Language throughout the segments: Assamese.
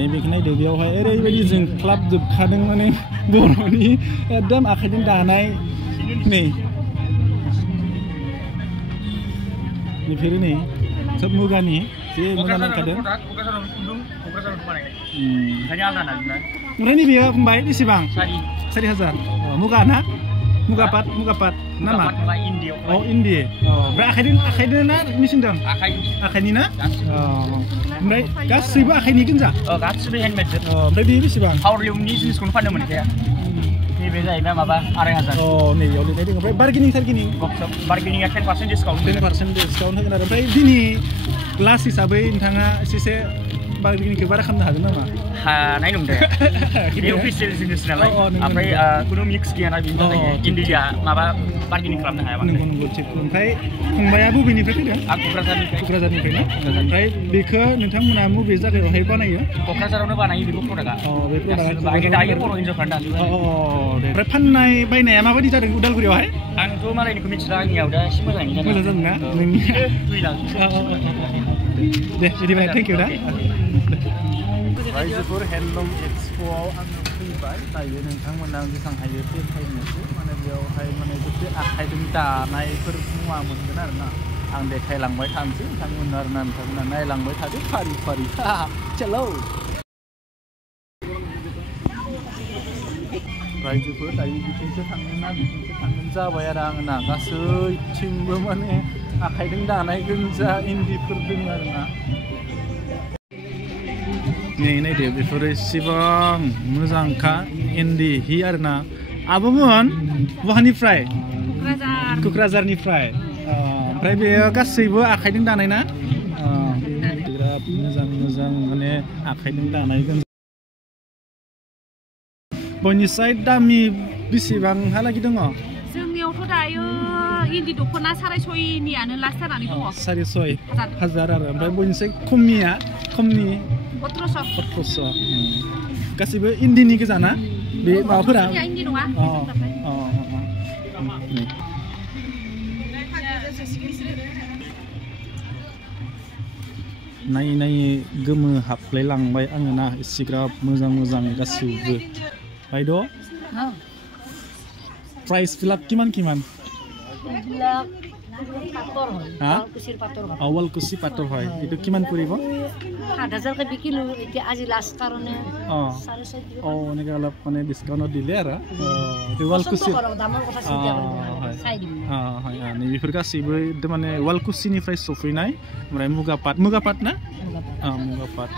नैबेखौ नायदो बेयावहाय ओरैबायदि जोंख्लाबजोबखादों माने बर'नि एकदम आखाइजों दानाय नै बेफोरो नै सब मुगानि जे मोजां नांखादों ओमफ्राय नैबेयो फंबाय बेसेबां 4000 मुगा ना मुगापाट नामा अ इन्दि ओमफ्राय आखाइजों ना मेचिनजों आखाइनि ना ओमफ्राय गासैबो आखाइनि गोजा गासिबो हेन्दमेड ओमफ्राय बे बेसेबां पावारलिउमनि जिनिसखौनो फाननो मोनखाया नैबे जाहैबाय माबा 2500 नैयाव लिरनाय दङ ओमफ्राय बार्गेनिं बार्गेनिंआ 10% डिसकाउन्ट होगोन आरो ओमफ्राय दिनै लास्ट हिसाबै नोंथाङा एसे बार्गेनिंखौ बारा खालामनो हागोन नामा हानाय नंदे बे अफिसियेल जिनिस नालाय ओमफ्राय कुनु मिक्स गैयाना बिनि थाखाय इन्डिया माबा बार्गेनिं खालामनो हाया नंगौ थिग ओमफ्राय फंबाया बबेनिफ्राय फैदों आं क'क्राझारनिफ्राय ना ओमफ्राय बेखौ नोंथांमोना बबे जायगायावहाय बानायो क'क्राझारावनो बानायो बेखौ प्रडाक्टआ बे प्रडाक्टआ दायो बर' हिन्जावफ्रानो दाजोबो ओमफ्राय फाननाय बायनाया माबायदि जादों उदालगुरियावहाय आंथ' मालायनिखौ मिथिला आंनियाव दा एसे मोजाङैनो जादों ना दे बिदिबा थेंक इउ दा रायजोफोर हेन्डलुम एक्सप'आव आङो फैबाय दायो नोंथांमोना जेसेबां हायो देखायनोसै माने बेयावहाय माने गोबां आखाइजों दानायफोर मुवा मोनगोन आरोना आं देखायलांबाय थानोसै नोंथांमोना आरोना नोंथांमोना नायलांबाय थादो फारि चलो रायजोफोर दायो बिथिंसो थांगोन जाबाय आरो आङो ना गासैथिंबो माने आखाइजों दानाय गोजा इन्दिफोर दङ आरोना नायदो बेफोरो एसेबां मोजांखा इन्दि हि आरोना आब'मोन बहानिफ्राय क'क्राझारनिफ्राय ओमफ्राय बेयो गासैबो आखाइजों दानाय ना बिराद मोजां माने आखाइजों दानाय बयनिसाय दामि बेसेबांहालागि दङ जोंनियावथ' दायो इन्दि दख'ना 650नियानो लास्ट जानानै दङ 6,500 आरो ओमफ्राय बयनिसाय खमनि 1800 गासैबो इन्दिनि गोजा ना बे माबाफोरा इन्दि नङा नायै गोमो हाबलायलांबाय आङो ना एसेग्राब मोजां गासैबो बायद' प्राइसफोरा किमान वालकुसि पातर হয় এটো কিমান পৰিব 7000 কে কিলো এতিয়া আজি লাষ্ট কাৰণে 450 এনেকৈ অলপ মানে ডিসকাউন্ট দিলে আৰু वालकुसि দামৰ কথা চিন্তা কৰিব চাই দিম হয় बेफोर गासैबो মানে वालकुसिनिफ्राय सफैनाय ओमफ्राय मुगापाट ना मुगापाट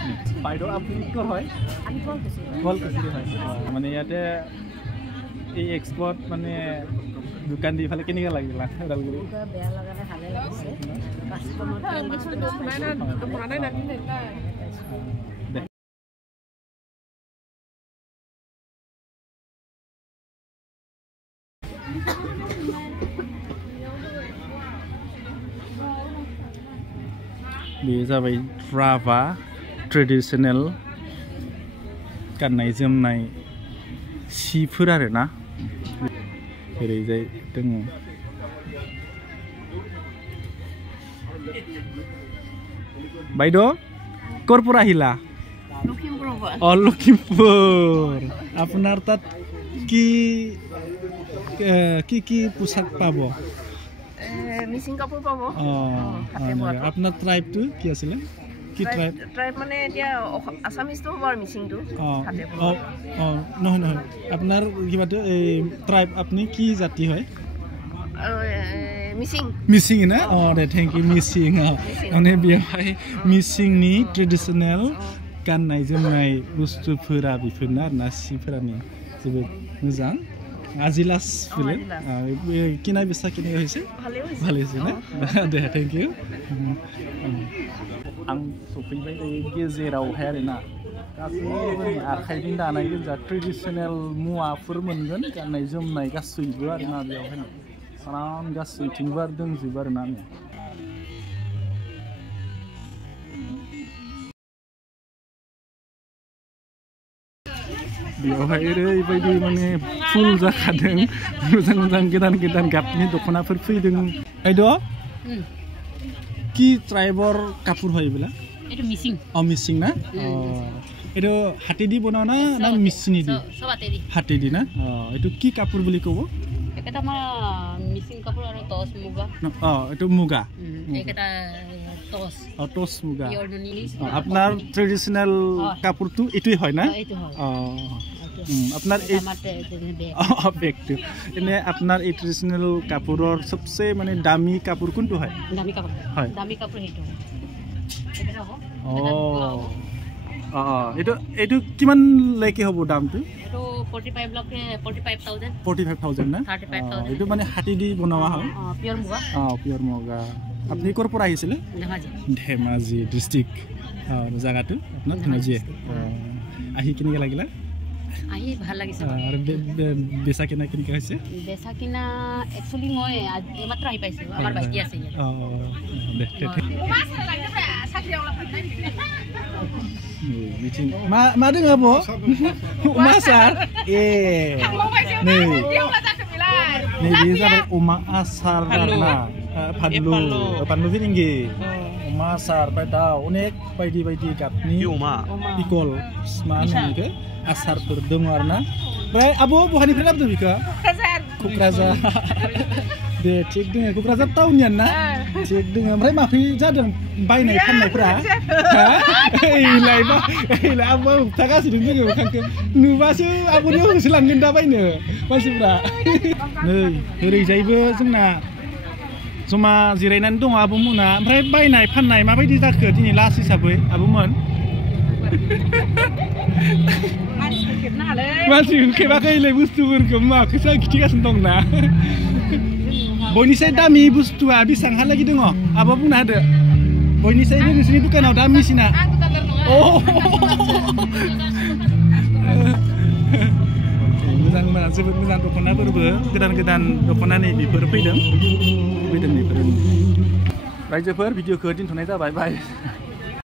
বাইদ' আপুনি ক'ৰ হয় আমি वालकुसि হয় মানে ইয়াতে এই এক্সপ'ৰ্ট মানে দোকান দি ফালে কেনেকৈ লাগিলা ওদালগুৰি বেয়া লগা নাই ভালে লাগিছে बे जाबाय राभा ट्रेडिशनेल गाननाय जोमनाय सिफोर आरोना ओरैजाय दङ বাইদ' ক'ৰ পৰা আহিলা লখিমপুৰ আপোনাৰ তাত কি পোচাক পাব মিচিং কাপোৰ পাব আপোনাৰ ট্ৰাইবটো কি আছিলে কি ট্ৰাইব মানে এতিয়া আছামিজটো হ'ব আৰু মিচিংটো নহয় আপোনাৰ কিবাটো এই ট্ৰাইব আপুনি কি জাতি হয় মিচিং না দে थैंक यू मिसिं माने बेवहाय मिसिंनि ट्रेडिशनेल गाननाय जोमनाय बुस्थुफोरा बेफोरनो आरोना सिफोरानो जोबोद मोजां আজি লাষ্ট ফিলে কিনা বেচা কেনেকৈ হৈছে ভালে হৈছে না দে थैंक यू आं सफैबाय गेजेरावहाय आरोना गासैबो आखाइजों दानाय गोजा ट्रेडिशनेल मुवाफोर मोनगोन गाननाय जोमनाय गासैबो आरोना बेयावहाय आराम गासैथिंबो दंजोबो आरोना बेयावहाय ओरैबायदि माने फुल जाखादों मोजां गोदान गाबनि दख'नाफोर फैदों बायद' কি ট্ৰাইবৰ কাপোৰ হয় এইবিলাক এটো মিচিং মিচিং না itu hati di bono na mesin di hati di na itu ki kapur beli kobo kita mah missing kapur ada tos muga itu muga kita tos tos muga আপনার ট্রেডিশনাল কাপড় তো এটাই হয় না আপনার বেগ তো এনে আপনার এই ট্রেডিশনাল কাপড়ৰ সবচেয়ে মানে দামি কাপড় কোনটো হয় দামি কাপড় হেটো এইটো কিমান লৈকে হ'ব দামটো এইটো 45 লাখ 45000 না 35000 এইটো মানে হাতি দি বনোৱা হয় পিওৰ মুগা পিওৰ মুগা আপনি ক'ৰ পৰা আহিছিলে ধেমাজি ডিস্ট্ৰিক্ট জায়গাটো আপোনাৰ ধেমাজি আহি কেনেকৈ লাগিলা আহি ভাল লাগিছে আৰু বেচা কিনা কেনেকৈ হৈছে বেচা কিনা একচুয়ালি মই এইমাত্ৰ আহি পাইছো আমাৰ বাইকি আছে meeting ma dengar bo masar nih dia sampai uma asar na panlu tinggi masar pada unik baidi kapni pikol mana ke asar berdengar na bre abu bukan di berapa tuh bika Kukrazar deh cek dengan Kukrazar tahunnya na cek dengan mereka mafi jadang bayi naik kan naik pura ilai apa tak kasih dulu bukan ke nuba sih abu ni silang genda bayi ne masih pura nih hari jaibe semna cuma zirainan dong abu muna mereka bayi naik pan naik mafi di tak ke ini lasi sabu abu mon masih kebakai le bustu berkembang kesal kita sentong na boni saya dami bustu habis sanghal lagi dengo apa pun ada boni saya di sini bukan ada dami sih na moजां moजां जोबोद मोजां दख'नाफोरबो गोदान दख'ना नै बेफोर फैदों बेफोर रायजोफोर भिडिअखौ दोनथ'नाय जाबाय बाय